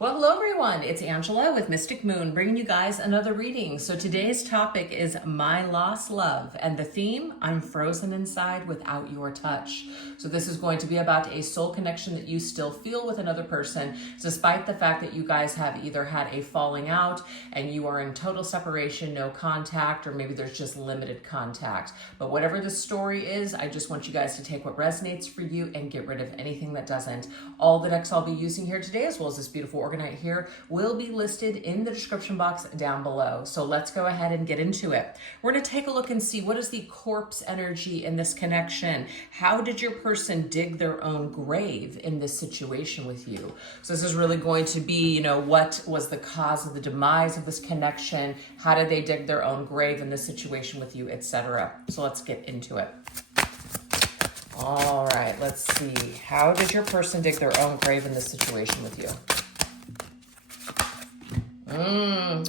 Well, hello everyone. It's Angela with Mystic Moon bringing you guys another reading. So today's topic is My Lost Love, and the theme, I'm frozen inside without your touch. So this is going to be about a soul connection that you still feel with another person, despite the fact that you guys have either had a falling out and you are in total separation, no contact, or maybe there's just limited contact. But whatever the story is, I just want you guys to take what resonates for you and get rid of anything that doesn't. All the decks I'll be using here today, as well as this beautiful organite here, will be listed in the description box down below. So let's go ahead and get into it. We're going to take a look and see what is the corpse energy in this connection. How did your person dig their own grave in this situation with you? So this is really going to be, what was the cause of the demise of this connection? How did they dig their own grave in this situation with you, etc. So let's get into it. All right, let's see. How did your person dig their own grave in this situation with you?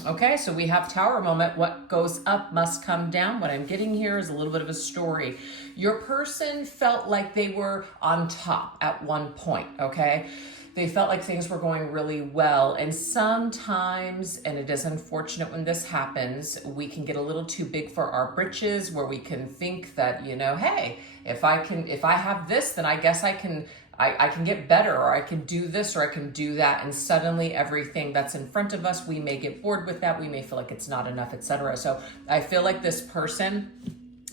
Okay, so we have Tower moment. What goes up must come down. What I'm getting here is a little bit of a story. Your person felt like they were on top at one point, okay? They felt like things were going really well. And sometimes, and it is unfortunate when this happens, we can get a little too big for our britches, where we can think that, hey, if I have this, then I guess I can get better, or I can do this, or I can do that. And suddenly everything that's in front of us, we may get bored with that. We may feel like it's not enough, etc. So I feel like this person,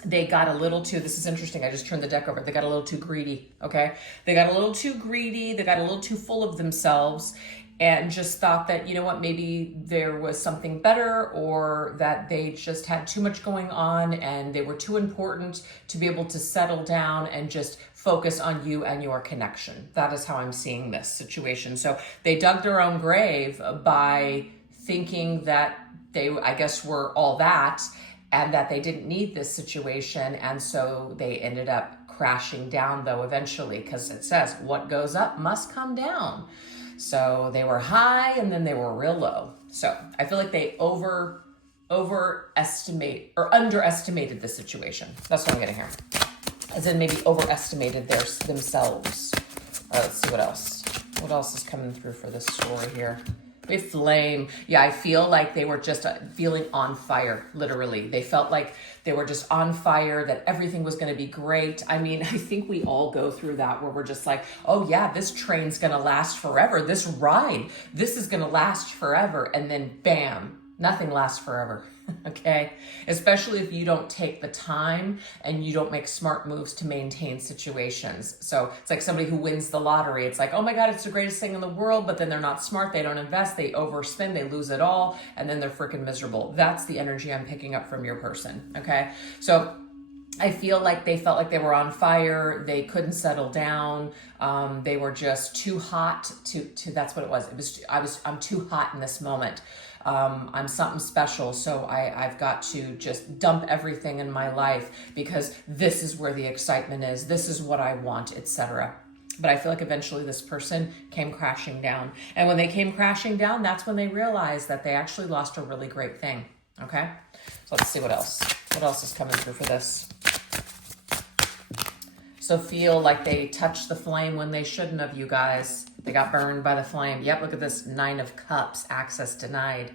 they got a little too, this is interesting, I just turned the deck over, they got a little too greedy, okay? They got a little too greedy, they got a little too full of themselves, and just thought that, maybe there was something better, or that they just had too much going on and they were too important to be able to settle down and just focus on you and your connection. That is how I'm seeing this situation. So they dug their own grave by thinking that they, I guess, were all that, and that they didn't need this situation. And so they ended up crashing down, though, eventually, because it says what goes up must come down. So they were high and then they were real low. So I feel like they overestimate or underestimated the situation. That's what I'm getting here. As in maybe overestimated themselves. All right, let's see what else. What else is coming through for this story here? A flame. Yeah, I feel like they were just feeling on fire, literally. They felt like they were just on fire, that everything was going to be great. I mean, I think we all go through that, where we're just like, oh yeah, this train's going to last forever. This ride, this is going to last forever. And then bam, nothing lasts forever. Okay, especially if you don't take the time and you don't make smart moves to maintain situations. So it's like somebody who wins the lottery. It's like, oh my God, it's the greatest thing in the world, but then they're not smart. They don't invest, they overspend, they lose it all, and then they're freaking miserable. That's the energy I'm picking up from your person. Okay, so I feel like they felt like they were on fire. They couldn't settle down. They were just too hot to that's what it was. I'm too hot in this moment. I'm something special, so I've got to just dump everything in my life because this is where the excitement is. This is what I want, etc. But I feel like eventually this person came crashing down. And when they came crashing down, that's when they realized that they actually lost a really great thing. Okay? So let's see what else. What else is coming through for this? So feel like they touched the flame when they shouldn't have, you guys. They got burned by the flame. Yep, look at this 9 of Cups, access denied.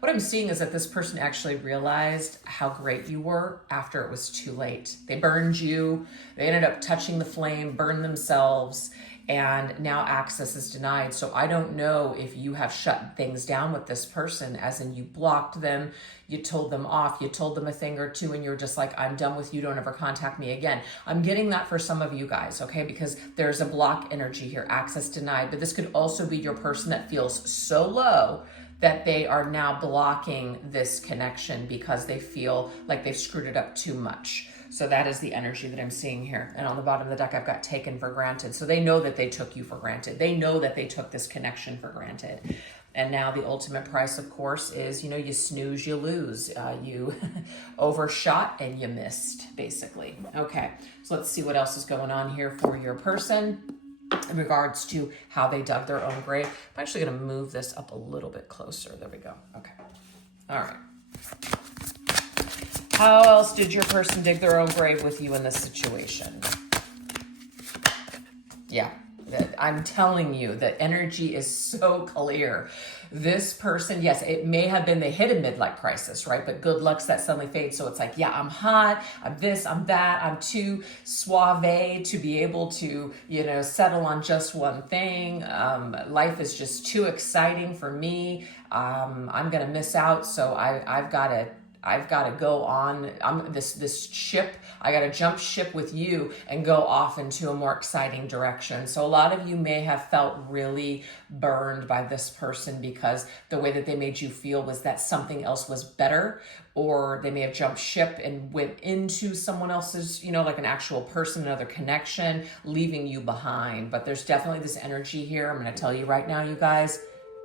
What I'm seeing is that this person actually realized how great you were after it was too late. They burned you. They ended up touching the flame, burned themselves, and now access is denied. So I don't know if you have shut things down with this person, as in you blocked them, you told them off, you told them a thing or two, and you're just like, I'm done with you, don't ever contact me again. I'm getting that for some of you guys, okay? Because there's a block energy here, access denied. But this could also be your person that feels so low that they are now blocking this connection because they feel like they've screwed it up too much. So that is the energy that I'm seeing here. And on the bottom of the deck, I've got taken for granted. So they know that they took you for granted. They know that they took this connection for granted. And now the ultimate price, of course, is, you snooze, you lose. You overshot and you missed, basically. Okay, so let's see what else is going on here for your person in regards to how they dug their own grave. I'm actually going to move this up a little bit closer. There we go. Okay. All right. How else did your person dig their own grave with you in this situation? Yeah. I'm telling you, the energy is so clear. This person, yes, it may have been they hit a midlife crisis, right? But good luck's that suddenly fades. So it's like, yeah, I'm hot, I'm this, I'm that, I'm too suave to be able to, you know, settle on just one thing. Life is just too exciting for me. I'm gonna miss out, so I've got to go on. I'm this ship. I got to jump ship with you and go off into a more exciting direction. So a lot of you may have felt really burned by this person because the way that they made you feel was that something else was better, or they may have jumped ship and went into someone else's, you know, like an actual person, another connection, leaving you behind. But there's definitely this energy here. I'm going to tell you right now, you guys,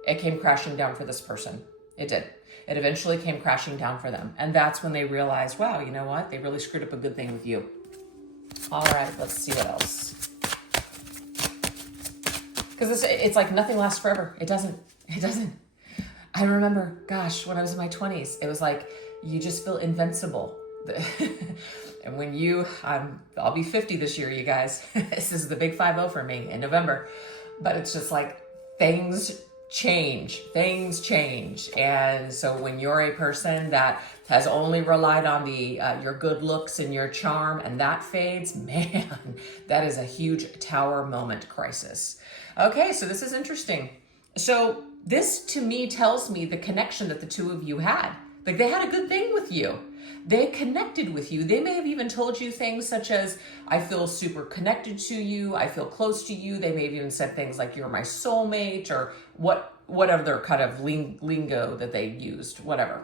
it came crashing down for this person. It did. It eventually came crashing down for them. And that's when they realized, wow, you know what? They really screwed up a good thing with you. All right, let's see what else. Because it's like nothing lasts forever. It doesn't. I remember, gosh, when I was in my 20s, it was like you just feel invincible. And when I'll be 50 this year, you guys. This is the big 50 for me in November. But it's just like things change. And so when you're a person that has only relied on your good looks and your charm, and that fades, man, that is a huge tower moment crisis. Okay, so this is interesting. So this to me tells me the connection that the two of you had. Like they had a good thing with you. They connected with you. They may have even told you things such as, I feel super connected to you. I feel close to you. They may have even said things like, you're my soulmate, or whatever their kind of lingo that they used, whatever.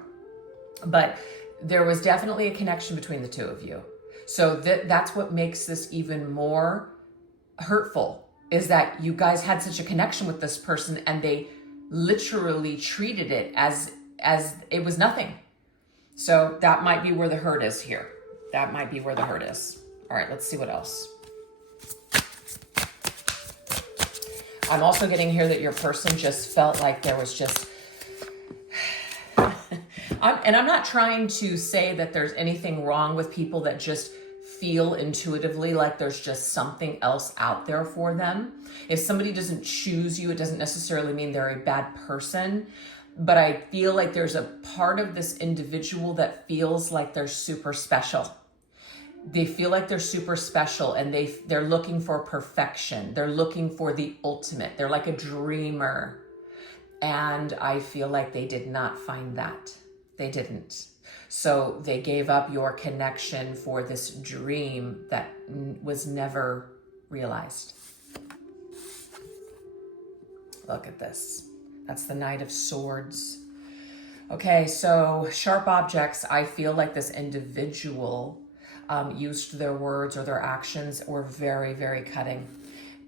But there was definitely a connection between the two of you. So that's what makes this even more hurtful, is that you guys had such a connection with this person and they literally treated it as it was nothing. So that might be where the hurt is here. All right, let's see what else. I'm also getting here that your person just felt like there was just... I'm not trying to say that there's anything wrong with people that just feel intuitively like there's just something else out there for them. If somebody doesn't choose you, it doesn't necessarily mean they're a bad person. But I feel like there's a part of this individual that feels like they're super special. They feel like they're super special, and they're looking for perfection. They're looking for the ultimate. They're like a dreamer. And I feel like they did not find that. They didn't. So they gave up your connection for this dream that was never realized. Look at this. That's the Knight of Swords. Okay, so sharp objects. I feel like this individual used their words or their actions were very, very cutting.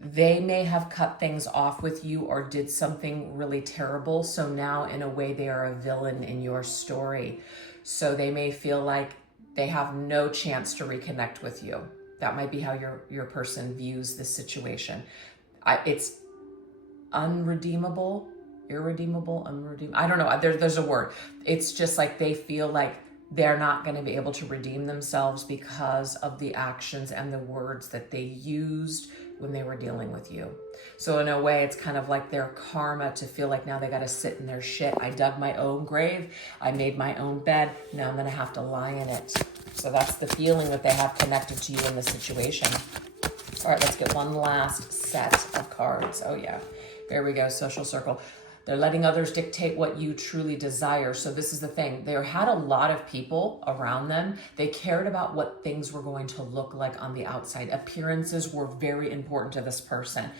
They may have cut things off with you or did something really terrible. So now in a way they are a villain in your story. So they may feel like they have no chance to reconnect with you. That might be how your person views the situation. It's unredeemable. Irredeemable, unredeemable. I don't know. There's a word. It's just like they feel like they're not going to be able to redeem themselves because of the actions and the words that they used when they were dealing with you. So in a way, it's kind of like their karma to feel like now they got to sit in their shit. I dug my own grave. I made my own bed. Now I'm going to have to lie in it. So that's the feeling that they have connected to you in this situation. All right, let's get one last set of cards. Oh yeah. There we go. Social circle. They're letting others dictate what you truly desire. So this is the thing. They had a lot of people around them. They cared about what things were going to look like on the outside. Appearances were very important to this person.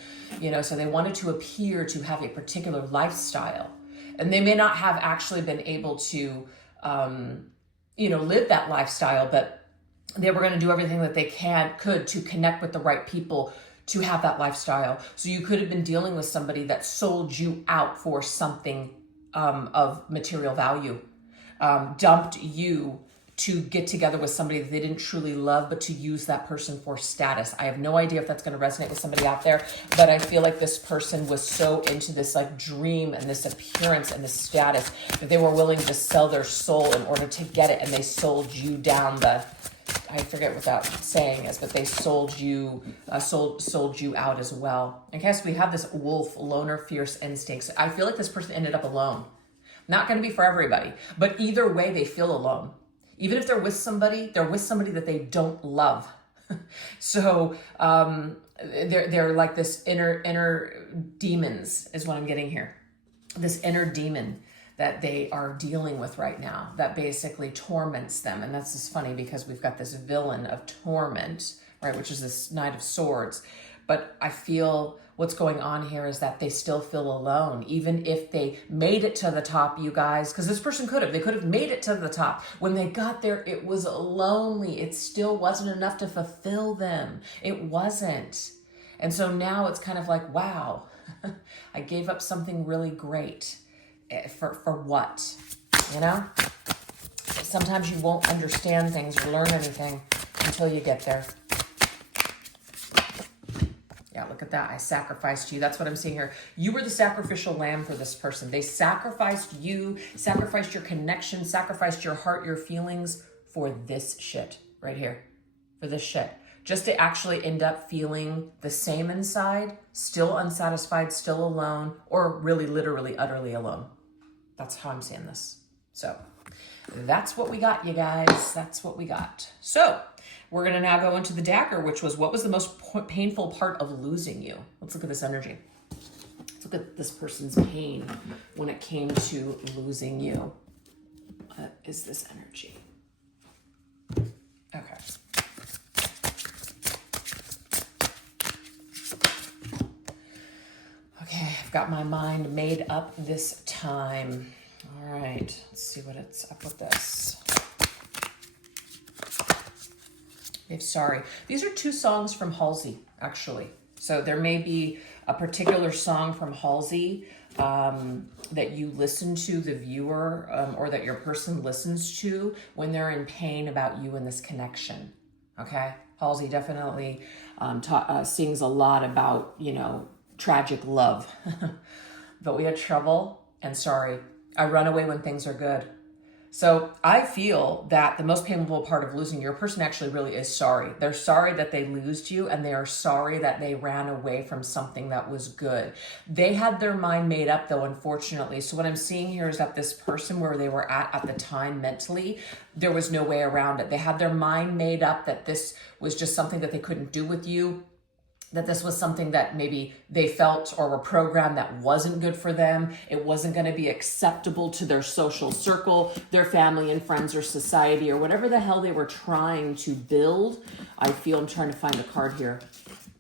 You know, so they wanted to appear to have a particular lifestyle. And they may not have actually been able to, live that lifestyle, but they were going to do everything that they could to connect with the right people to have that lifestyle. So you could have been dealing with somebody that sold you out for something of material value, dumped you to get together with somebody that they didn't truly love, but to use that person for status. I have no idea if that's going to resonate with somebody out there, but I feel like this person was so into this like dream and this appearance and this status that they were willing to sell their soul in order to get it, and they sold you down I forget what that saying is, but they sold you out as well. In case we have this wolf, loner, fierce instincts. I feel like this person ended up alone. Not going to be for everybody, but either way, they feel alone. Even if they're with somebody that they don't love. So they're like this inner demons is what I'm getting here. This inner demon that they are dealing with right now that basically torments them. And that's just funny because we've got this villain of torment, right, which is this Knight of Swords. But I feel what's going on here is that they still feel alone, even if they made it to the top, you guys, because this person they could have made it to the top. When they got there, it was lonely. It still wasn't enough to fulfill them. It wasn't. And so now it's kind of like, wow, I gave up something really great. For what? You know? Sometimes you won't understand things or learn anything until you get there. Yeah, look at that. I sacrificed you. That's what I'm seeing here. You were the sacrificial lamb for this person. They sacrificed you, sacrificed your connection, sacrificed your heart, your feelings for this shit right here. For this shit. Just to actually end up feeling the same inside, still unsatisfied, still alone, or really, literally, utterly alone. That's how I'm seeing this. So that's what we got, you guys. That's what we got. So we're going to now go into the dagger, which was what was the most painful part of losing you? Let's look at this energy. Let's look at this person's pain when it came to losing you. What is this energy? Okay. Okay, I've got my mind made up this time. All right, let's see what it's up with this. Sorry. These are two songs from Halsey, actually. So there may be a particular song from Halsey that you listen to, the viewer, or that your person listens to when they're in pain about you and this connection. Okay? Halsey definitely sings a lot about, tragic love. But we had trouble and sorry. I run away when things are good. So I feel that the most painful part of losing your person actually really is sorry. They're sorry that they lost you, and they are sorry that they ran away from something that was good. They had their mind made up though, unfortunately. So what I'm seeing here is that this person where they were at the time mentally, there was no way around it. They had their mind made up that this was just something that they couldn't do with you, that this was something that maybe they felt or were programmed that wasn't good for them. It wasn't going to be acceptable to their social circle, their family and friends or society or whatever the hell they were trying to build. I feel I'm trying to find a card here.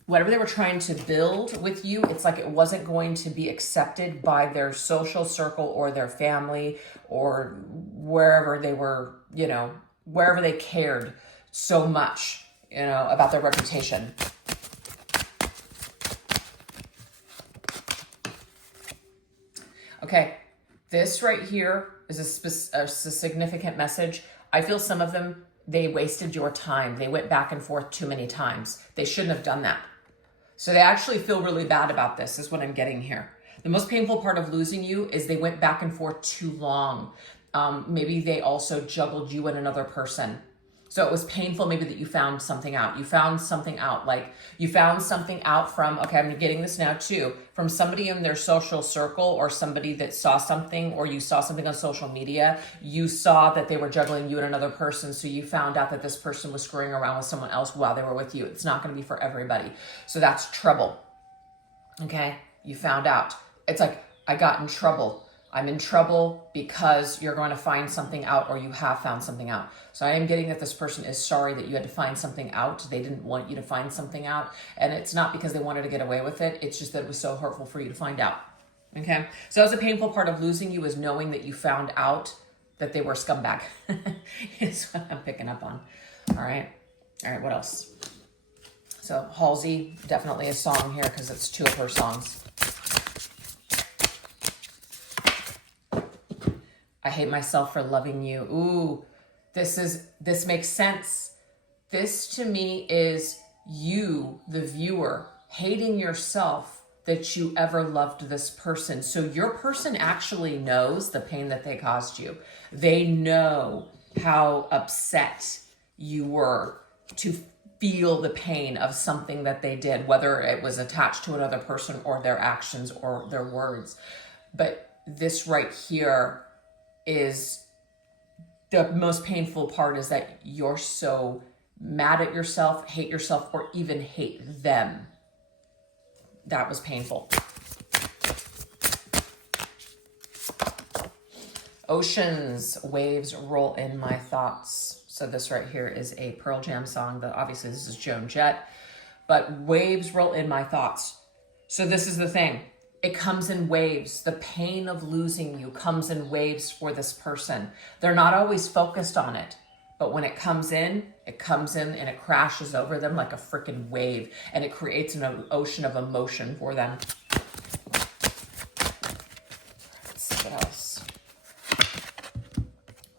Whatever they were trying to build with you, it's like it wasn't going to be accepted by their social circle or their family or wherever they were, wherever they cared so much, about their reputation. Okay, this right here is a significant message. I feel some of them, they wasted your time. They went back and forth too many times. They shouldn't have done that. So they actually feel really bad about this, is what I'm getting here. The most painful part of losing you is they went back and forth too long. Maybe they also juggled you and another person. So it was painful maybe that you found something out. You found something out from, okay, I'm getting this now too, from somebody in their social circle or somebody that saw something, or you saw something on social media. You saw that they were juggling you and another person. So you found out that this person was screwing around with someone else while they were with you. It's not going to be for everybody. So that's trouble. Okay. You found out. It's like, I got in trouble. I'm in trouble because you're going to find something out, or you have found something out. So I am getting that this person is sorry that you had to find something out. They didn't want you to find something out. And it's not because they wanted to get away with it. It's just that it was so hurtful for you to find out. Okay. So that was a painful part of losing you, is knowing that you found out that they were a scumbag. Is what I'm picking up on. All right. What else? So Halsey, definitely a song here because it's two of her songs. I hate myself for loving you. Ooh, this makes sense. This to me is you, the viewer, hating yourself that you ever loved this person. So your person actually knows the pain that they caused you. They know how upset you were to feel the pain of something that they did, whether it was attached to another person or their actions or their words. But this right here is the most painful part, is that you're so mad at yourself, hate yourself, or even hate them. That was painful. Oceans, waves roll in my thoughts. So this right here is a Pearl Jam song. Obviously this is Joan Jett, but waves roll in my thoughts. So this is the thing. It comes in waves. The pain of losing you comes in waves for this person. They're not always focused on it, but when it comes in and it crashes over them like a freaking wave, and it creates an ocean of emotion for them. Let's see what else.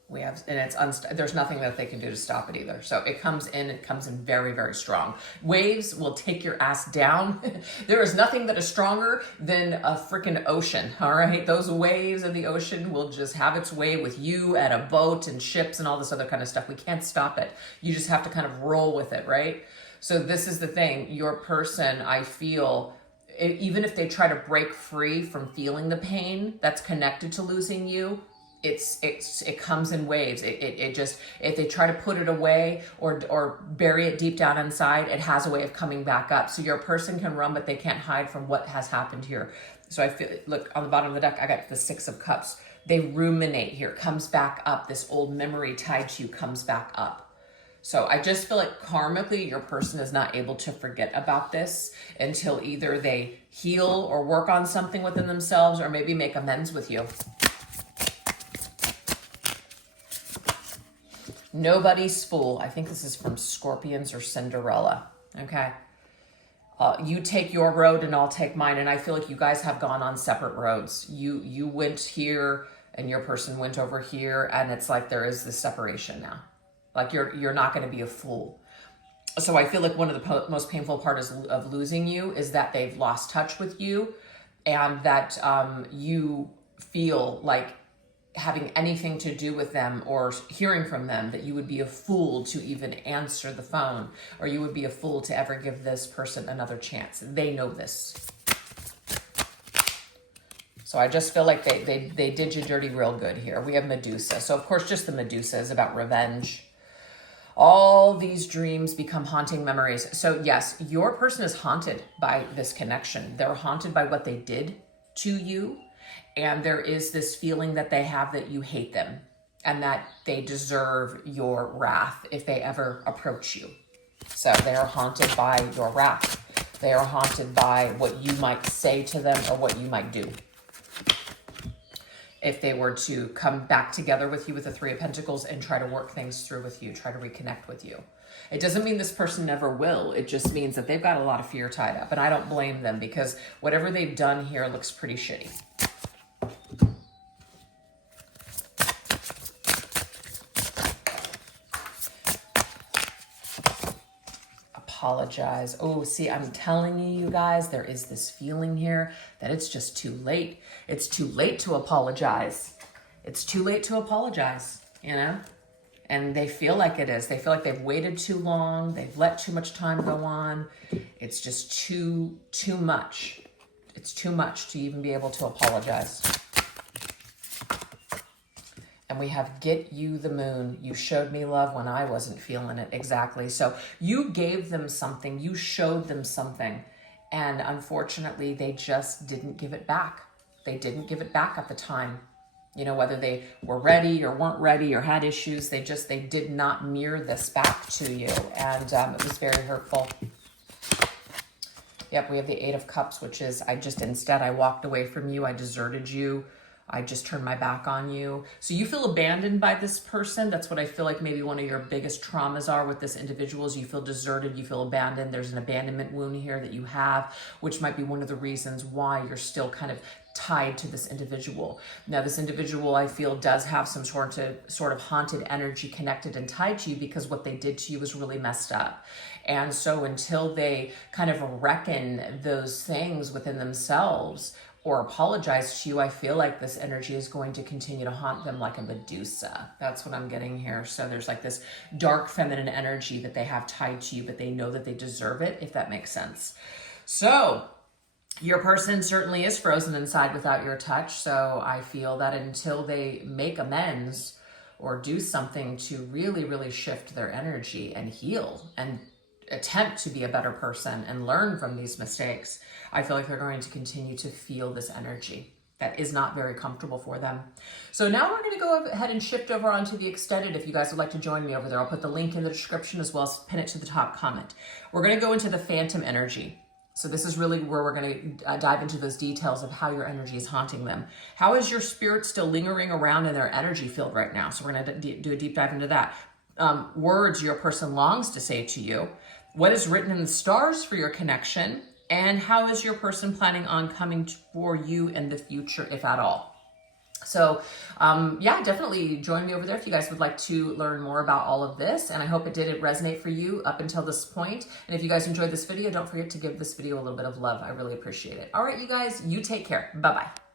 We have, and it's there's nothing that they can do to stop it either. So it comes in very, very strong. Waves will take your ass down. There is nothing that is stronger than a freaking ocean, all right? Those waves of the ocean will just have its way with you at a boat and ships and all this other kind of stuff. We can't stop it. You just have to kind of roll with it, right? So this is the thing. Your person, I feel, even if they try to break free from feeling the pain that's connected to losing you, it comes in waves. It just, if they try to put it away or bury it deep down inside, it has a way of coming back up. So your person can run, but they can't hide from what has happened here. So I feel, look, on the bottom of the deck, I got the Six of Cups. They ruminate here, comes back up. This old memory tied to you comes back up. So I just feel like karmically, your person is not able to forget about this until either they heal or work on something within themselves, or maybe make amends with you. Nobody's fool. I think this is from Scorpions or Cinderella. Okay. You take your road and I'll take mine. And I feel like you guys have gone on separate roads. You went here and your person went over here, and it's like there is this separation now. Like you're not going to be a fool. So I feel like one of the most painful parts of losing you is that they've lost touch with you, and that you feel like having anything to do with them or hearing from them, that you would be a fool to even answer the phone, or you would be a fool to ever give this person another chance. They know this. So I just feel like they did you dirty real good here. We have Medusa. So of course, just the Medusa is about revenge. All these dreams become haunting memories. So yes, your person is haunted by this connection. They're haunted by what they did to you. And there is this feeling that they have that you hate them and that they deserve your wrath if they ever approach you. So they are haunted by your wrath. They are haunted by what you might say to them or what you might do. If they were to come back together with you with the Three of Pentacles and try to work things through with you, try to reconnect with you. It doesn't mean this person never will. It just means that they've got a lot of fear tied up. And I don't blame them, because whatever they've done here looks pretty shitty. Apologize. Oh, see, I'm telling you guys, there is this feeling here that it's just too late. It's too late to apologize. It's too late to apologize, you know? And they feel like it is. They feel like they've waited too long. They've let too much time go on. It's just too much. It's too much to even be able to apologize. And we have Get You the Moon. You showed me love when I wasn't feeling it. Exactly. So you gave them something. You showed them something. And unfortunately, they just didn't give it back. They didn't give it back at the time. You know, whether they were ready or weren't ready or had issues, they did not mirror this back to you. And it was very hurtful. Yep, we have the Eight of Cups, which is instead I walked away from you. I deserted you. I just turned my back on you. So you feel abandoned by this person. That's what I feel like maybe one of your biggest traumas are with this individual is you feel deserted, you feel abandoned. There's an abandonment wound here that you have, which might be one of the reasons why you're still kind of tied to this individual. Now, this individual, I feel, does have some sort of haunted energy connected and tied to you, because what they did to you was really messed up. And so until they kind of reckon those things within themselves, or apologize to you, I feel like this energy is going to continue to haunt them like a Medusa. That's what I'm getting here. So there's like this dark feminine energy that they have tied to you, but they know that they deserve it, if that makes sense. So your person certainly is frozen inside without your touch. So I feel that until they make amends or do something to really, really shift their energy and heal and attempt to be a better person and learn from these mistakes, I feel like they're going to continue to feel this energy that is not very comfortable for them. So now we're going to go ahead and shift over onto the extended. If you guys would like to join me over there, I'll put the link in the description as well as pin it to the top comment. We're going to go into the phantom energy. So this is really where we're going to dive into those details of how your energy is haunting them. How is your spirit still lingering around in their energy field right now? So we're going to do a deep dive into that. Words your person longs to say to you. What is written in the stars for your connection? And how is your person planning on coming for you in the future, if at all? So yeah, definitely join me over there if you guys would like to learn more about all of this. And I hope it did resonate for you up until this point. And if you guys enjoyed this video, don't forget to give this video a little bit of love. I really appreciate it. All right, you guys, you take care. Bye-bye.